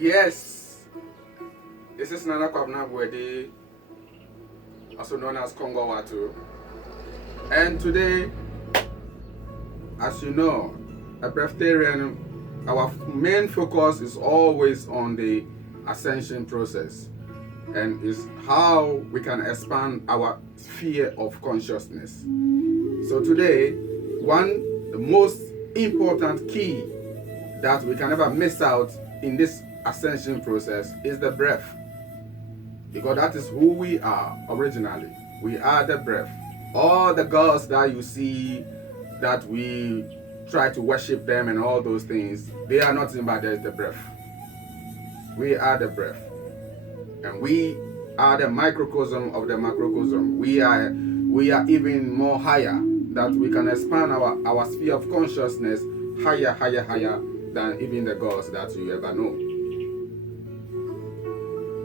Yes, this is Nana Kwabna Bwede, also known as Congo Watu. And today, as you know, a Neterian, our main focus is always on the ascension process and is how we can expand our sphere of consciousness. So today, the most important key that we can never miss out in this ascension process is the breath. Because that is who we are originally. We are the breath. All the gods that you see, that we try to worship them and all those things, they are nothing but the breath. We are the breath. And we are the microcosm of the macrocosm. We are even more higher, that we can expand our sphere of consciousness higher than even the gods that you ever know.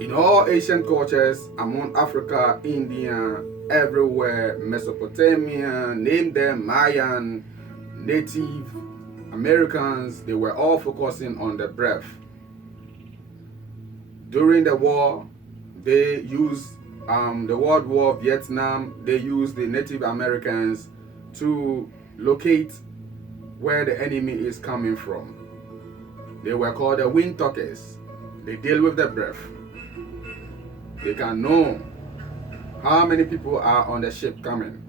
In all ancient cultures, among Africa, India, everywhere, Mesopotamia, name them, Mayan, Native Americans, they were all focusing on the breath. During the war, they used the World War, Vietnam, they used the Native Americans to locate where the enemy is coming from. They were called the wind talkers. They deal with the breath. They can know how many people are on the ship coming.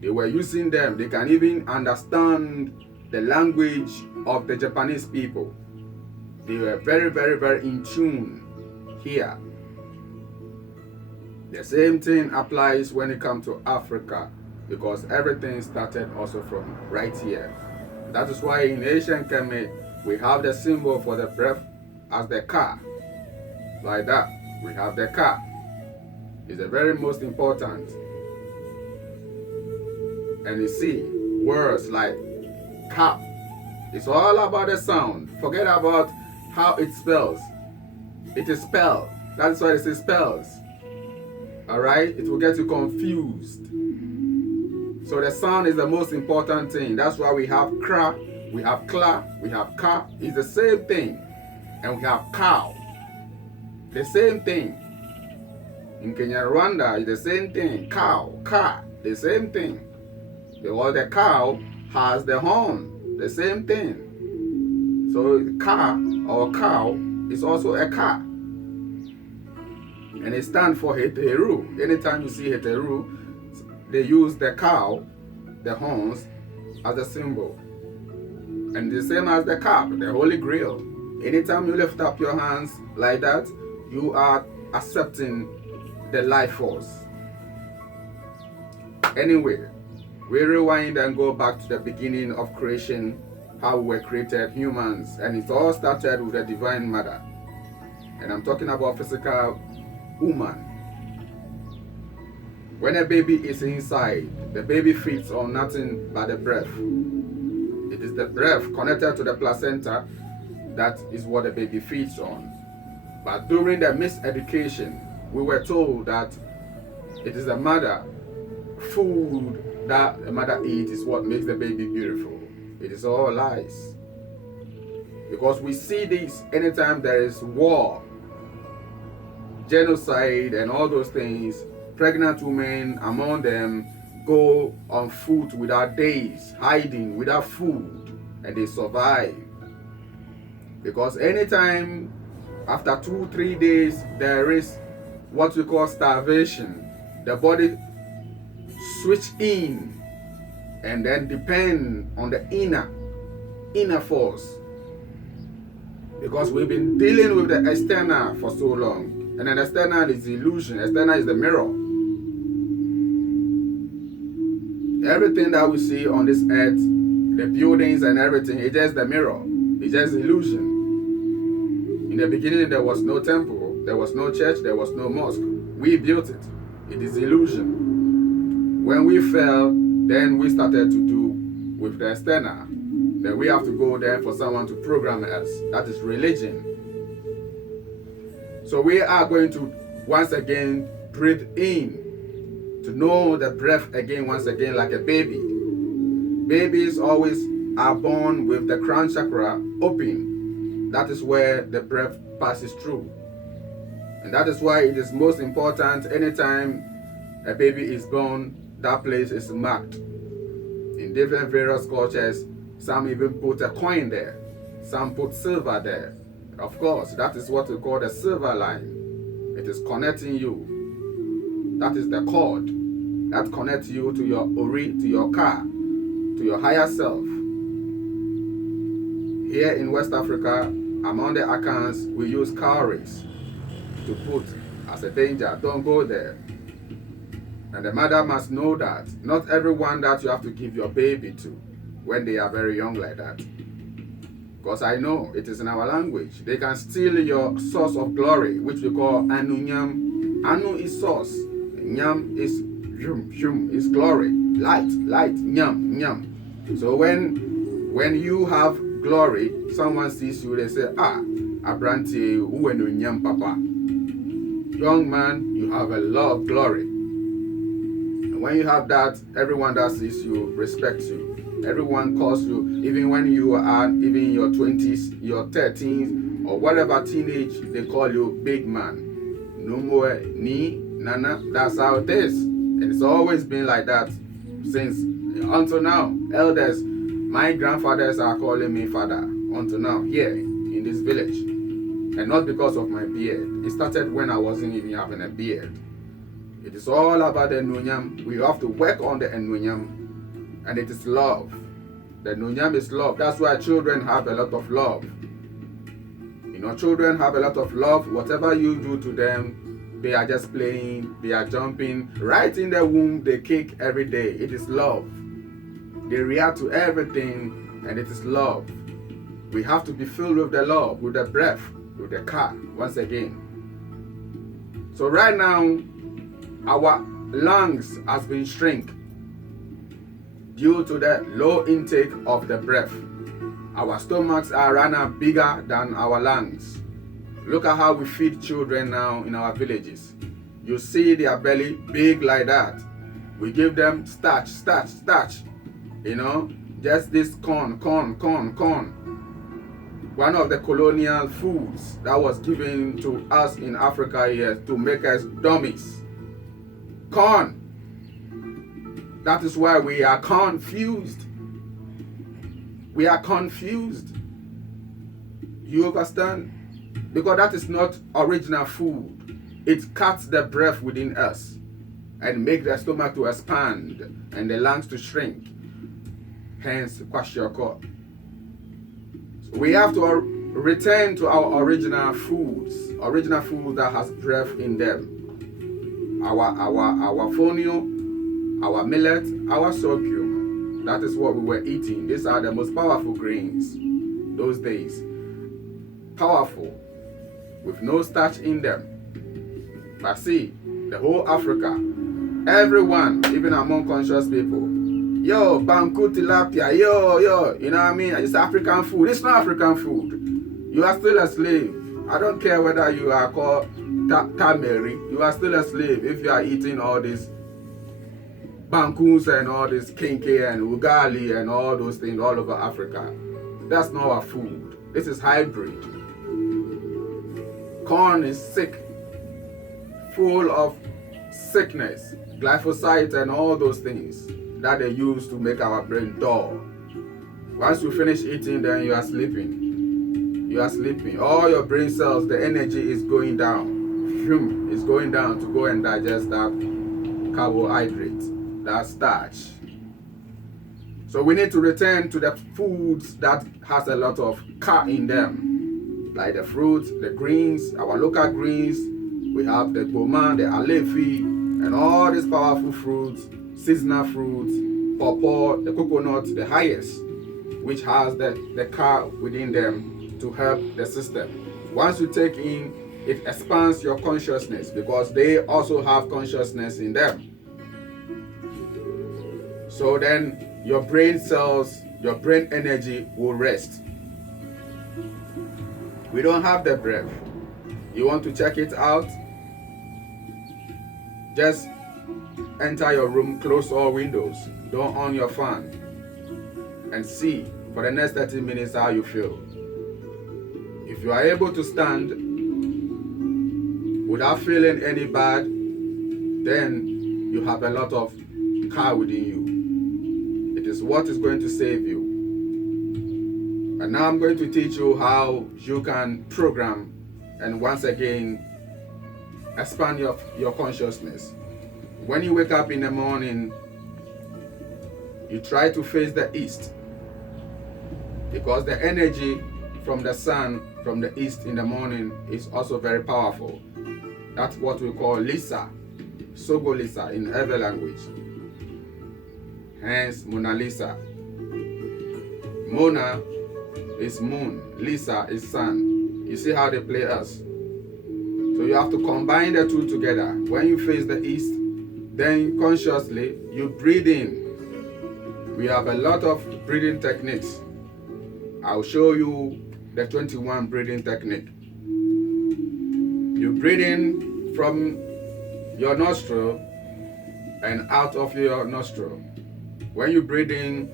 They were using them. They can even understand the language of the Japanese people. They were very in tune here. The same thing applies when it comes to Africa, because everything started also from right here. That is why in ancient Kemet, we have the symbol for the breath as the car. Like that, we have the car. It's the very most important. And you see, words like cap, it's all about the sound. Forget about how it spells. It is spelled. That's why it says spells. Alright? It will get you confused. So the sound is the most important thing. That's why we have kra, we have kla, we have ka. It's the same thing. And we have cow. The same thing. In Kenya, Rwanda, it's the same thing. Cow, ka, the same thing. Because the cow has the horn, the same thing. So ka or cow is also a car. And it stands for heteru. Anytime you see heteru, they use the cow, the horns, as a symbol. And the same as the cup, the Holy Grail. Anytime you lift up your hands like that, you are accepting the life force. Anyway, we rewind and go back to the beginning of creation, how we were created, humans, and it all started with the Divine Mother. And I'm talking about physical woman. When a baby is inside, the baby feeds on nothing but the breath. It is the breath connected to the placenta that is what the baby feeds on. But during the miseducation, we were told that it is the mother, food that the mother eats is what makes the baby beautiful. It is all lies. Because we see this anytime there is war, genocide and all those things. Pregnant women among them go on foot without days, hiding without food, and they survive. Because anytime after 2-3 days there is what we call starvation, the body switch in and then depend on the inner force. Because we've been dealing with the external for so long. And then external is the illusion. External is the mirror. Everything that we see on this earth, the buildings and everything, it's just the mirror. It's just illusion. In the beginning, there was no temple, there was no church, there was no mosque. We built it. It is illusion. When we fell, then we started to do with the external. Then we have to go there for someone to program us. That is religion. So we are going to once again breathe in, to know the breath again, once again, like a baby. Babies always are born with the crown chakra open. That is where the breath passes through. And that is why it is most important anytime a baby is born, that place is marked. In different various cultures, some even put a coin there. Some put silver there. Of course, that is what we call the silver line. It is connecting you. That is the cord that connects you to your ori, to your car, to your higher self. Here in West Africa, among the Akans, we use cowries to put as a danger. Don't go there. And the mother must know that. Not everyone that you have to give your baby to when they are very young like that. Because I know it is in our language. They can steal your source of glory, which we call anu nyam. Anu is source. Nyam is is glory. Light, nyam, nyam. So when you have glory, someone sees you, they say, Abranti, uwenu nyam papa. Young man, you have a lot of glory. And when you have that, everyone that sees you respects you. Everyone calls you, even when you are even in your 20s, your 13s, or whatever teenage, they call you big man. No more ni, nana, that's how it is. And it's always been like that since until now. Elders, my grandfathers are calling me father until now here in this village. And not because of my beard. It started when I wasn't even having a beard. It is all about the nunyam. We have to work on the nunyam. And it is love. The nunyam is love. That's why children have a lot of love. You know, children have a lot of love. Whatever you do to them, they are just playing, they are jumping. Right in the womb, they kick every day. It is love. They react to everything, and it is love. We have to be filled with the love, with the breath, with the car, once again. So right now, our lungs has been shrink due to the low intake of the breath. Our stomachs are rather bigger than our lungs. Look at how we feed children now in our villages. You see their belly big like that. We give them starch. You know, just this corn. One of the colonial foods that was given to us in Africa here to make us dummies. Corn. That is why we are confused. We are confused. You understand? Because that is not original food. It cuts the breath within us and makes the stomach to expand and the lungs to shrink. Hence, kwashiorkor. So we have to return to our original foods that has breath in them. Our fonio, our millet, our sorghum. That is what we were eating. These are the most powerful grains those days. Powerful, with no starch in them. But see, the whole Africa, everyone, even among conscious people, yo, banku tilapia, yo, you know what I mean? It's African food. It's not African food. You are still a slave. I don't care whether you are called Tameri. You are still a slave if you are eating all this bankus and all this kinke and ugali and all those things all over Africa. That's not our food. This is hybrid. Corn is sick, full of sickness, glyphosate and all those things that they use to make our brain dull. Once you finish eating, then you are sleeping. You are sleeping. All your brain cells, the energy is going down. It's going down to go and digest that carbohydrate, that starch. So we need to return to the foods that has a lot of car in them, like the fruits, the greens, our local greens. We have the goma, the alefi, and all these powerful fruits, seasonal fruits, pawpaw, the coconut, the highest, which has the car within them to help the system. Once you take in, it expands your consciousness because they also have consciousness in them. So then your brain cells, your brain energy will rest. We don't have the breath. You want to check it out? Just enter your room, close all windows, don't on your fan, and see for the next 30 minutes how you feel. If you are able to stand without feeling any bad, then you have a lot of car within you. It is what is going to save you. And now I'm going to teach you how you can program and once again expand your consciousness. When you wake up in the morning, you try to face the east, because the energy from the sun from the east in the morning is also very powerful. That's what we call Lisa, Sogo Lisa in Ewe language. Hence Mona Lisa. Mona is moon, Lisa is sun. You see how they play us? So you have to combine the two together. When you face the east, then consciously you breathe in. We have a lot of breathing techniques. I'll show you the 21 breathing technique. You breathe in from your nostril and out of your nostril. When you breathe in,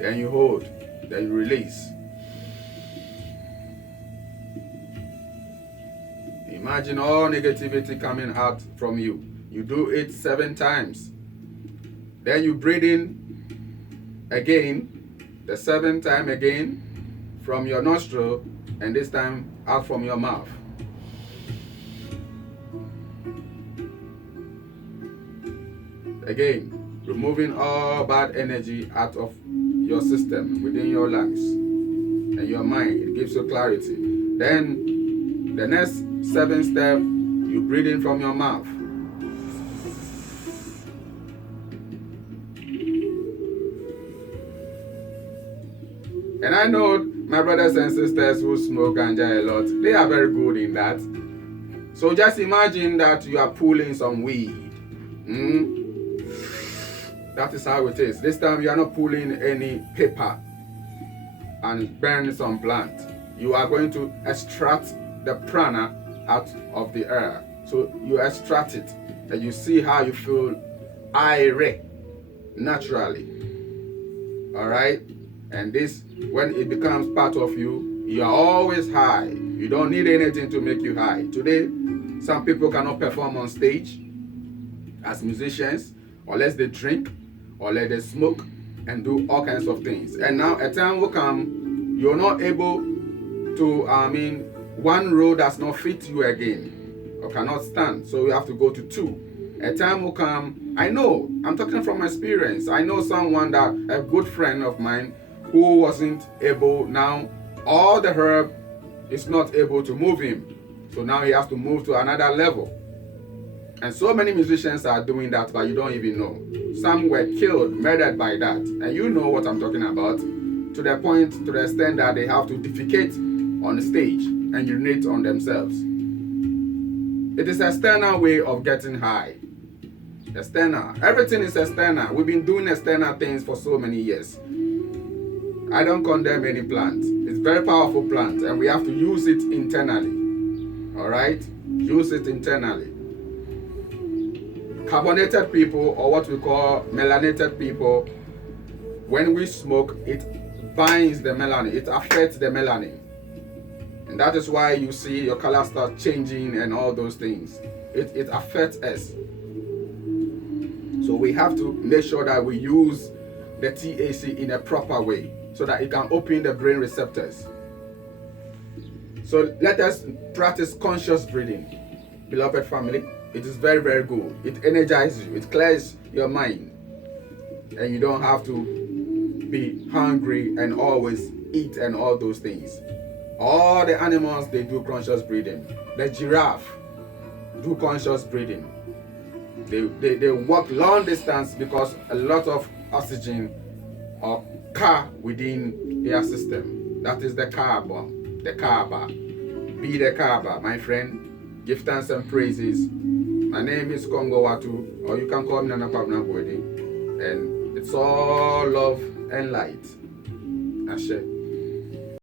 then you hold, then you release. Imagine all negativity coming out from you. You do it 7 times. Then you breathe in again, the 7th time again, from your nostril, and this time out from your mouth. Again, removing all bad energy out of your system, within your lungs and your mind. It gives you clarity. Then the next 7th step, you breathe in from your mouth. And I know my brothers and sisters who smoke ganja a lot, they are very good in that. So just imagine that you are pulling some weed. That is how it is. This time you are not pulling any paper and burning some plant. You are going to extract the prana out of the air. So you extract it and you see how you feel irate naturally. Alright? And this, when it becomes part of you, you are always high. You don't need anything to make you high. Today, some people cannot perform on stage as musicians unless they drink, or let they smoke and do all kinds of things. And now a time will come, you're not able to, one row does not fit you again, or cannot stand, so you have to go to 2. A time will come, I know, I'm talking from experience. I know someone that, a good friend of mine, who wasn't able, now all the herb is not able to move him. So now he has to move to another level. And so many musicians are doing that, but you don't even know. Some were killed, murdered by that. And you know what I'm talking about. To the point, to the extent that they have to defecate on the stage and urinate on themselves. It is an external way of getting high. External. Everything is external. We've been doing external things for so many years. I don't condemn any plant. It's a very powerful plant, and we have to use it internally. Alright? Use it internally. Carbonated people, or what we call melanated people, when we smoke, it binds the melanin. It affects the melanin. And that is why you see your color start changing and all those things. It affects us. So we have to make sure that we use the THC in a proper way, so that it can open the brain receptors. So let us practice conscious breathing, beloved family. It is very, very good. It energizes you. It clears your mind. And you don't have to be hungry and always eat and all those things. All the animals, they do conscious breathing. The giraffe do conscious breathing. They walk long distance because a lot of oxygen or car within their system. That is the Kaaba. The Kaaba. Be the Kaaba, my friend. Give thanks and praises. My name is Kongo Watu, or you can call me Nana Pabna Bodi. And it's all love and light. Ashe.